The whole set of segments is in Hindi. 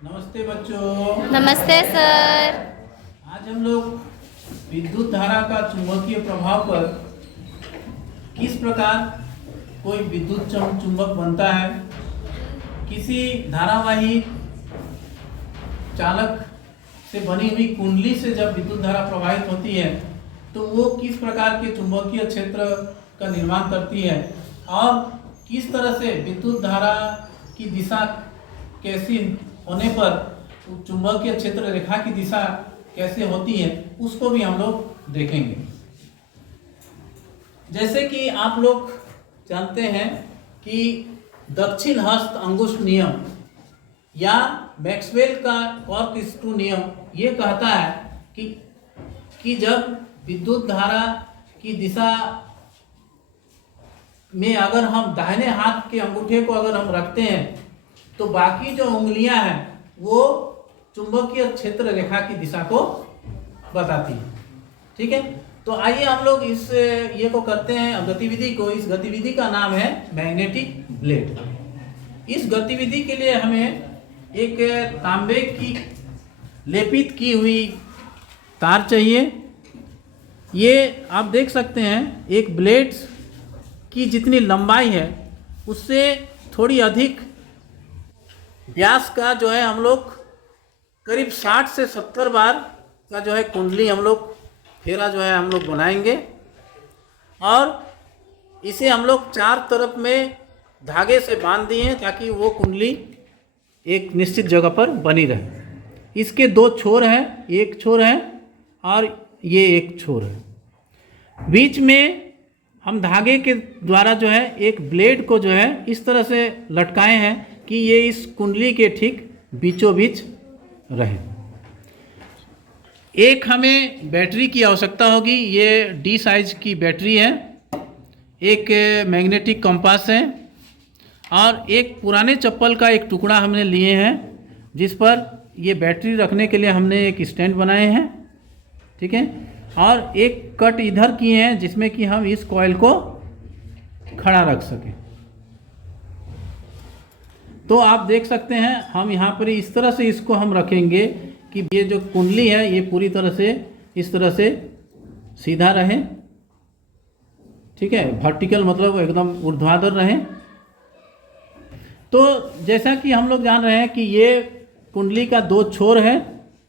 नमस्ते बच्चों। नमस्ते सर। आज हम लोग विद्युत धारा का चुंबकीय प्रभाव पर किस प्रकार कोई विद्युत चुंबक बनता है, किसी धारावाही चालक से बनी हुई कुंडली से जब विद्युत धारा प्रवाहित होती है तो वो किस प्रकार के चुंबकीय क्षेत्र का निर्माण करती है और किस तरह से विद्युत धारा की दिशा कैसी होने पर चुंबकीय क्षेत्र रेखा की दिशा कैसे होती है उसको भी हम लोग देखेंगे। जैसे कि आप लोग जानते हैं कि दक्षिण हस्त अंगुष्ठ नियम या मैक्सवेल का कॉर्क-स्क्रू नियम ये कहता है कि जब विद्युत धारा की दिशा में अगर हम दाहिने हाथ के अंगूठे को अगर हम रखते हैं तो बाकी जो उंगलियां हैं वो चुंबकीय क्षेत्र रेखा की दिशा को बताती है। ठीक है, तो आइए हम लोग इस ये को करते हैं गतिविधि को। इस गतिविधि का नाम है मैग्नेटिक ब्लेड। इस गतिविधि के लिए हमें एक तांबे की लेपित की हुई तार चाहिए। ये आप देख सकते हैं एक ब्लेड की जितनी लंबाई है उससे थोड़ी अधिक व्यास का जो है हम लोग करीब 60 से 70 बार का जो है कुंडली हम लोग फेरा जो है हम लोग बनाएंगे और इसे हम लोग चार तरफ में धागे से बांध दिए हैं ताकि वो कुंडली एक निश्चित जगह पर बनी रहे। इसके दो छोर हैं, एक छोर है और ये एक छोर है। बीच में हम धागे के द्वारा जो है एक ब्लेड को जो है इस तरह से लटकाए हैं कि ये इस कुंडली के ठीक बीचों बीच रहे। एक हमें बैटरी की आवश्यकता होगी, ये डी साइज की बैटरी है, एक मैग्नेटिक कंपास है और एक पुराने चप्पल का एक टुकड़ा हमने लिए हैं जिस पर ये बैटरी रखने के लिए हमने एक स्टैंड बनाए हैं। ठीक है, और एक कट इधर किए हैं जिसमें कि हम इस कॉइल को खड़ा रख सकें। तो आप देख सकते हैं हम यहाँ पर इस तरह से इसको हम रखेंगे कि ये जो कुंडली है ये पूरी तरह से इस तरह से सीधा रहे। ठीक है, वर्टिकल मतलब एकदम ऊर्ध्वाधर रहे। तो जैसा कि हम लोग जान रहे हैं कि ये कुंडली का दो छोर है।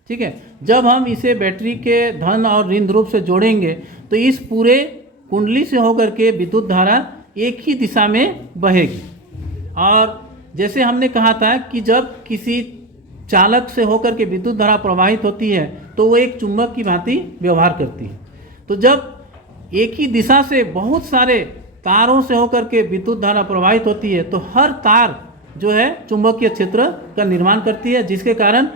ठीक है, जब हम इसे बैटरी के धन और ऋण ध्रुव से जोड़ेंगे तो इस पूरे कुंडली से होकर के विद्युत धारा एक ही दिशा में बहेगी। और जैसे हमने कहा था कि जब किसी चालक से होकर के विद्युत धारा प्रवाहित होती है तो वो एक चुंबक की भांति व्यवहार करती है। तो जब एक ही दिशा से बहुत सारे तारों से होकर के विद्युत धारा प्रवाहित होती है तो हर तार जो है चुंबकीय क्षेत्र का निर्माण करती है, जिसके कारण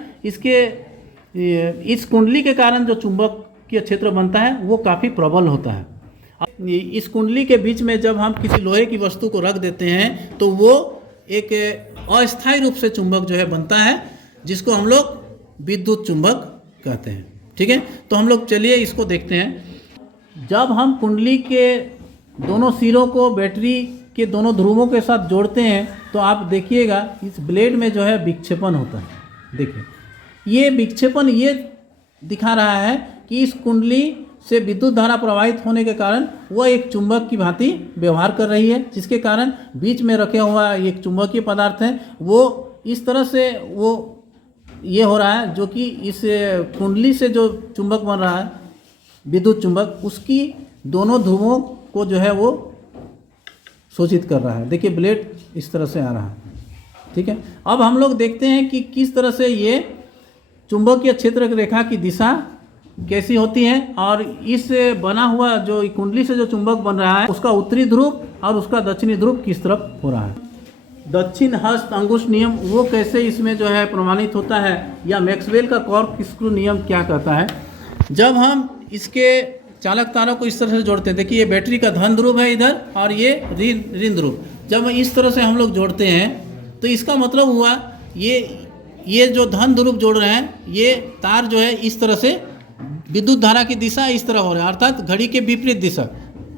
इस कुंडली के कारण जो चुंबकीय क्षेत्र बनता है वो काफ़ी प्रबल होता है। इस कुंडली के बीच में जब हम किसी लोहे की वस्तु को रख देते हैं तो वो एक अस्थायी रूप से चुंबक जो है बनता है जिसको हम लोग विद्युत चुंबक कहते हैं। ठीक है, तो हम लोग चलिए इसको देखते हैं। जब हम कुंडली के दोनों सिरों को बैटरी के दोनों ध्रुवों के साथ जोड़ते हैं तो आप देखिएगा इस ब्लेड में जो है विक्षेपण होता है। देखिए ये विक्षेपण ये दिखा रहा है कि इस कुंडली से विद्युत धारा प्रवाहित होने के कारण वह एक चुंबक की भांति व्यवहार कर रही है, जिसके कारण बीच में रखे हुआ एक चुंबकीय पदार्थ है वो इस तरह से वो ये हो रहा है जो कि इस कुंडली से जो चुंबक बन रहा है विद्युत चुंबक उसकी दोनों ध्रुवों को जो है वो शोषित कर रहा है। देखिए ब्लेड इस तरह से आ रहा है। ठीक है, अब हम लोग देखते हैं कि किस तरह से ये चुंबकीय क्षेत्र रेखा की दिशा कैसी होती है और इस बना हुआ जो कुंडली से जो चुंबक बन रहा है उसका उत्तरी ध्रुव और उसका दक्षिणी ध्रुव किस तरफ हो रहा है। दक्षिण हस्त अंगुष्ठ नियम वो कैसे इसमें जो है प्रमाणित होता है या मैक्सवेल का कॉर्क-स्क्रू नियम क्या कहता है। जब हम इसके चालक तारों को इस तरह से जोड़ते हैं, देखिए ये बैटरी का धन ध्रुव है इधर और ये ऋण ध्रुव, जब इस तरह से हम लोग जोड़ते हैं तो इसका मतलब हुआ ये जो धन ध्रुव जोड़ रहे हैं ये तार जो है इस तरह से विद्युत धारा की दिशा इस तरह हो रहा है, अर्थात घड़ी के विपरीत दिशा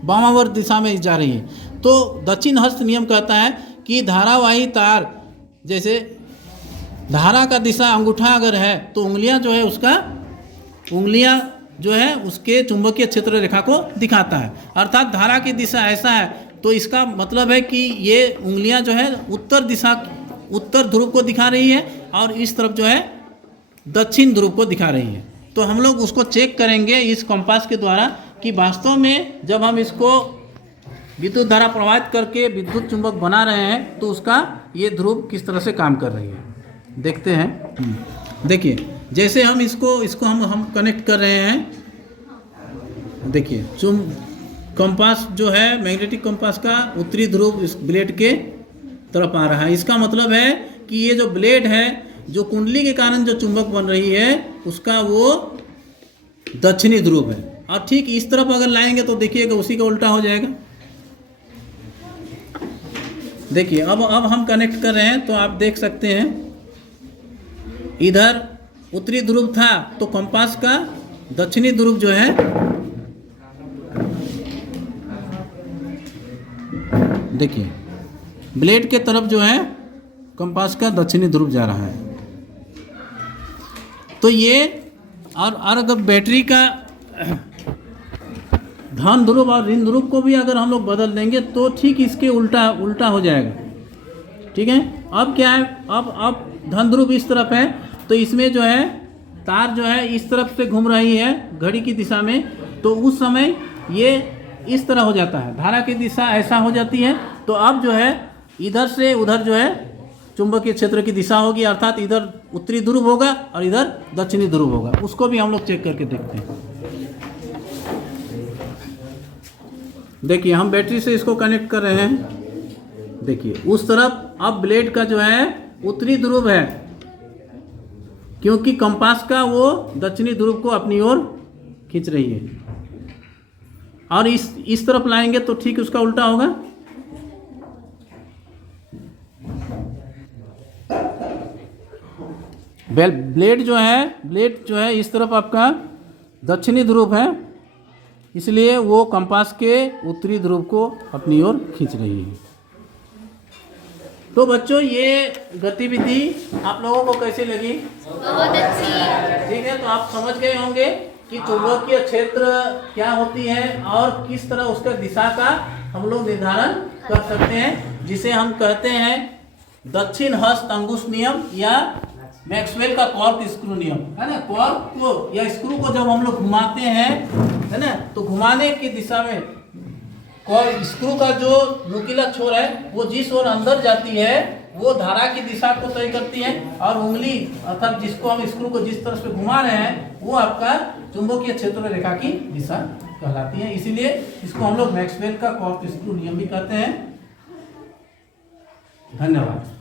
वामावर्त दिशा में जा रही है। तो दक्षिण हस्त नियम कहता है कि धारावाही तार जैसे धारा का दिशा अंगूठा अगर है तो उंगलियां जो है उसके चुंबकीय क्षेत्र रेखा को दिखाता है। अर्थात धारा की दिशा ऐसा है तो इसका मतलब है कि ये उंगलियां जो है उत्तर ध्रुव को दिखा रही है और इस तरफ जो है दक्षिण ध्रुव को दिखा रही है। तो हम लोग उसको चेक करेंगे इस कंपास के द्वारा कि वास्तव में जब हम इसको विद्युत धारा प्रवाहित करके विद्युत चुंबक बना रहे हैं तो उसका ये ध्रुव किस तरह से काम कर रही है, देखते हैं। देखिए जैसे हम इसको हम कनेक्ट कर रहे हैं। देखिए कंपास जो है मैग्नेटिक कंपास का उत्तरी ध्रुव इस ब्लेड के तरफ आ रहा है। इसका मतलब है कि ये जो ब्लेड है, जो कुंडली के कारण जो चुंबक बन रही है उसका वो दक्षिणी ध्रुव है। और ठीक इस तरफ अगर लाएंगे तो देखिएगा उसी का उल्टा हो जाएगा। देखिए अब हम कनेक्ट कर रहे हैं तो आप देख सकते हैं इधर उत्तरी ध्रुव था तो कंपास का दक्षिणी ध्रुव जो है, देखिए ब्लेड के तरफ जो है कंपास का दक्षिणी ध्रुव जा रहा है। तो ये और अगर बैटरी का धन ध्रुव और ऋण ध्रुव को भी अगर हम लोग बदल देंगे तो ठीक इसके उल्टा हो जाएगा। ठीक है, अब क्या है, अब धन ध्रुव इस तरफ है तो इसमें जो है तार जो है इस तरफ से घूम रही है घड़ी की दिशा में, तो उस समय ये इस तरह हो जाता है, धारा की दिशा ऐसा हो जाती है। तो अब जो है इधर से उधर जो है चुंबकीय क्षेत्र की दिशा होगी, अर्थात इधर उत्तरी ध्रुव होगा और इधर दक्षिणी ध्रुव होगा। उसको भी हम लोग चेक करके देखते हैं। देखिए हम बैटरी से इसको कनेक्ट कर रहे हैं। देखिए उस तरफ अब ब्लेड का जो है उत्तरी ध्रुव है, क्योंकि कंपास का वो दक्षिणी ध्रुव को अपनी ओर खींच रही है। और इस तरफ लाएंगे तो ठीक उसका उल्टा होगा। ब्लेड जो है इस तरफ आपका दक्षिणी ध्रुव है, इसलिए वो कंपास के उत्तरी ध्रुव को अपनी ओर खींच रही है। तो बच्चों ये गतिविधि आप लोगों को कैसी लगी? बहुत अच्छी। ठीक है, तो आप समझ गए होंगे कि चुंबकीय क्षेत्र क्या होती है और किस तरह उसका दिशा का हम लोग निर्धारण कर सकते हैं, जिसे हम कहते हैं दक्षिण हस्त अंगुश नियम या मैक्सवेल का कॉर्क स्क्रू नियम, है ना। कॉर्क को या स्क्रू को जब हम लोग घुमाते हैं, है ना, तो घुमाने की दिशा में स्क्रू का जो नुकीला छोर है वो जिस ओर अंदर जाती है वो धारा की दिशा को तय करती है, और उंगली अर्थात जिसको हम स्क्रू को जिस तरह से घुमा रहे हैं वो आपका चुंबकीय क्षेत्र रेखा की दिशा कहलाती है। इसीलिए इसको हम लोग मैक्सवेल का कॉर्क स्क्रू नियम भी कहते हैं। धन्यवाद।